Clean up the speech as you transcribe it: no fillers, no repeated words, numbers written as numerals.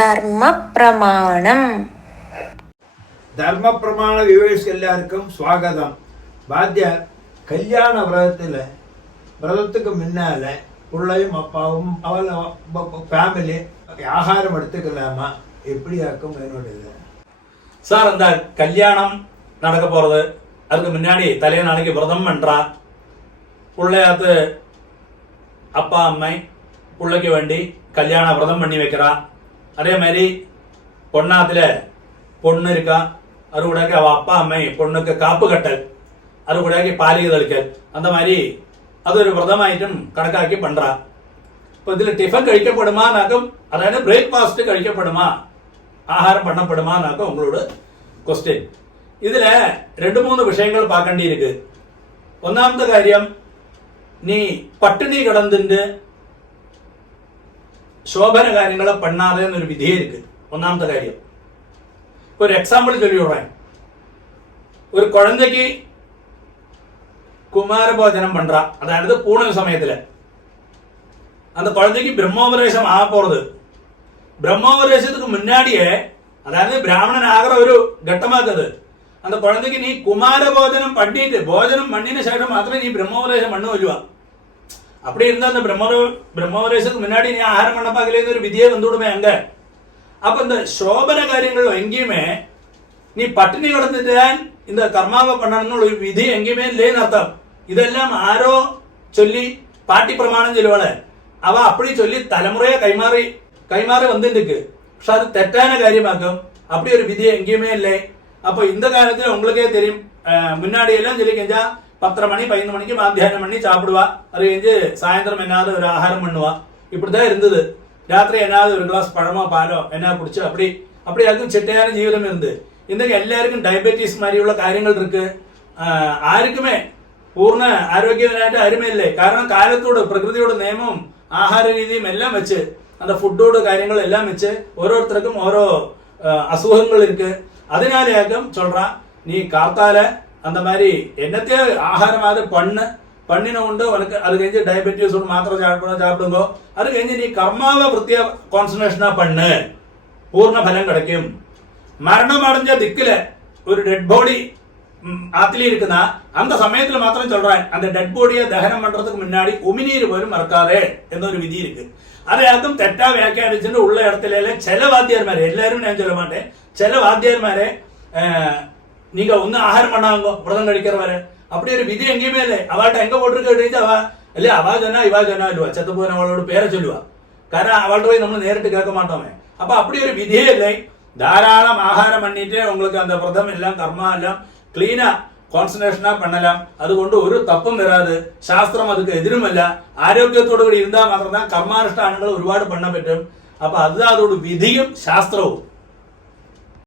ധർമ്മപ്രമാണം. ധർമ്മപ്രമാണ viewers എല്ലാവർക്കും സ്വാഗതം. வாத்தியார் கல்யாண விரதத்துக்கு முன்னால பிள்ளையும் அப்பாவும் ஃபேமிலி ஆகாரம் எடுத்துக்கலாமா, எப்படியாக்கும் என்னோட சார்? அந்த கல்யாணம் நடக்க போறது, அதுக்கு முன்னாடி தலைய நாளைக்கு விரதம் பண்றா பிள்ளையாத்து அப்பா அம்மை பிள்ளைக்கு வேண்டி கல்யாண விரதம் பண்ணி வைக்கிறா. அதே மாதிரி பொண்ணாத்துல பொண்ணு இருக்கா, அது கூட அவ அப்பா அம்மை பொண்ணுக்கு காப்பு கட்டல், அது கூட பாலிகை தளிக்கல், அந்த மாதிரி அது ஒரு விரதமாയിട്ടും കണക്കാക്കി பண்றா. இப்போ இதுல டிஃபன் കഴിക്കപ്പെടുமானாக்கும், அதாவது பிரேக்ஃபாஸ்ட் കഴിക്കപ്പെടുமா, ஆகாரம் பண்ணப்படுமானாக்கும் உங்களோட கொஸ்டின். இதுல 2-3 விஷயங்கள் பார்க்க வேண்டி இருக்கு. ஒன்னாமത്തെ കാര്യം, நீ പട്ടിണി കിടന്നിട്ട് ശോഭന കാര്യങ്ങളെ பண்ணாதே എന്നൊരു വിധിയേ இருக்கு. ഒന്നാമത്തെ കാര്യം. ஒரு எக்ஸாம்பிள் சொல்லி விடுறேன். ஒரு குழந்தைக்கு குமாரபோஜனம் பண்றா, அதாவது பூணல் சமயத்துல அந்த குழந்தைக்கு பிரம்மோபதேசம் ஆக போறது. பிரம்மோபதேசத்துக்கு முன்னாடியே, அதாவது பிராமணன் ஆகிற ஒரு கட்டமாக்குது. அந்த குழந்தைக்கு நீ குமாரபோஜனம் பண்ணிட்டு போஜனம் பண்ணின சேஷம் மாத்திரம் நீ பிரம்மோபதேசம் பண்ண வருவா. அப்படி இருந்தா அந்த பிரம்மோபதேசத்துக்கு முன்னாடி நீ ஆகாரம் பண்ண பார்க்கலன்னு ஒரு விதியே வந்துவிடுமே அங்க. அப்ப இந்த சோபன காரியங்கள் எங்கேயுமே நீ பட்டினி கிடந்துட்டான் இந்த கர்மாவை பண்ணணும்னு ஒரு விதி எங்கேயுமே இல்லைன்னு அர்த்தம். இதெல்லாம் ஆரோ சொல்லி பாட்டி பிரமாணம் சொல்லுவாள், அவ அப்படி சொல்லி தலைமுறையா கைமாறி வந்துருக்கு. പക്ഷെ அது തെറ്റാன കാര്യമാക്കും. அப்படி ஒரு விதி எங்கேயுமே இல்லை. அப்போ இந்த காலத்துல உங்களுக்கே தெரியும், முன்னாடி எல்லாம் சொல்லி கெஞ்சா 10 மணி 11 மணிக்கு மத்தியானம் பண்ணி சாப்பிடுவா, அது கெஞ்சு சாயந்தரம் என்னாவது ஒரு ஆகாரம் பண்ணுவா. இப்படிதான் இருந்தது. ராத்திரி என்னாவது ஒரு கிளாஸ் பழமோ பாலோ என்ன குடிச்சு அப்படியாக்கும் சிட்டையான ஜீவிதம் இருந்து. இன்றைக்கு எல்லாருக்கும் டயபெட்டிஸ் மாதிரிയുള്ള കാര്യങ്ങൾ இருக்கு. ആർക്കുമേ പൂർണ്ണ ആരോഗ്യവനായിട്ട് ആരുമേ ഇല്ലേ. കാരണം കാലത്തോട് പ്രകൃതിയോട് നിയമവും ആഹാര രീതിയും എല്ലാം വെച്ച് அந்த ஃபுட்டோட കാര്യങ്ങളും எல்லாம் வச்சு ഓരോരുത്തർക്കും ഓരോ அசுகங்கள் இருக்கு. அதனாலேயாக்கும் சொல்றான், நீ காத்தால அந்த மாதிரி என்னத்தையே ஆகாரமாவது பண்ணின உண்டு உனக்கு. அது கழிஞ்சு டயபெட்டிஸ் மாத்திரம் சாப்பிடுங்கோ. அது கழிஞ்சு நீ கர்மாவை விருத்தியா கான்சன்ட்ரேஷனா பண்ணு, பூர்ண பலம் கிடைக்கும். மரணம் அடைஞ்ச திக்குல ஒரு டெட் பாடி ஆத்திலே இருக்குன்னா அந்த சமயத்துல மாத்திரம் சொல்றேன், அந்த டெட் பாடியை தகனம் பண்றதுக்கு முன்னாடி உமிநீர் போലും மறக்காதே എന്നൊരു വിധി இருக்கு. അതായത് തെറ്റാ വ്യാഖ്യാനിച്ചിട്ട് ഉള്ള ഇടത്തിലെ ചില വാദ്യാന്മാരെ, എല്ലാവരും ഞാൻ சொல்ல மாட்டேன், ചില വാദ്യാന്മാരെ நீங்க ஒன்னு ஆகாரம் பண்ணாங்க விரதம் കഴിக்கிறവരെ அப்படி ஒரு விதி எங்கேயுமே இல்லை. அவட்ட எங்க போட்டிருக்க எழுதி அவ இல்ல அவா சொன்னா இவா சொன்னா இல்லவா செத்து போன அவளோட பேரை சொல்லுவா. കാരണം அவள்கிட்ட போய் நம்ம நேரிட்டு கேட்க மாட்டோமே. அப்ப அப்படி ஒரு விதியே இல்லை. தாராளம் ஆகாரம் பண்ணிட்டு உங்களுக்கு அந்த விரதம் எல்லாம் கர்மா எல்லாம் கிளீனா கான்சன்ட்ரேஷனா பண்ணலாம். അതുകൊണ്ട് ഒരു തപ്പും വരാതെ, ശാസ്ത്രം அதுக்கு എതിരുമല്ല. ആരോഗ്യത്തോടു കൂടി இருந்தா മാത്രം കർമാനുഷ്ഠാനങ്ങൾ ഒരുപാട് பண்ண പറ്റും. അപ്പൊ അത് അതോട് വിധിയും ശാസ്ത്രവും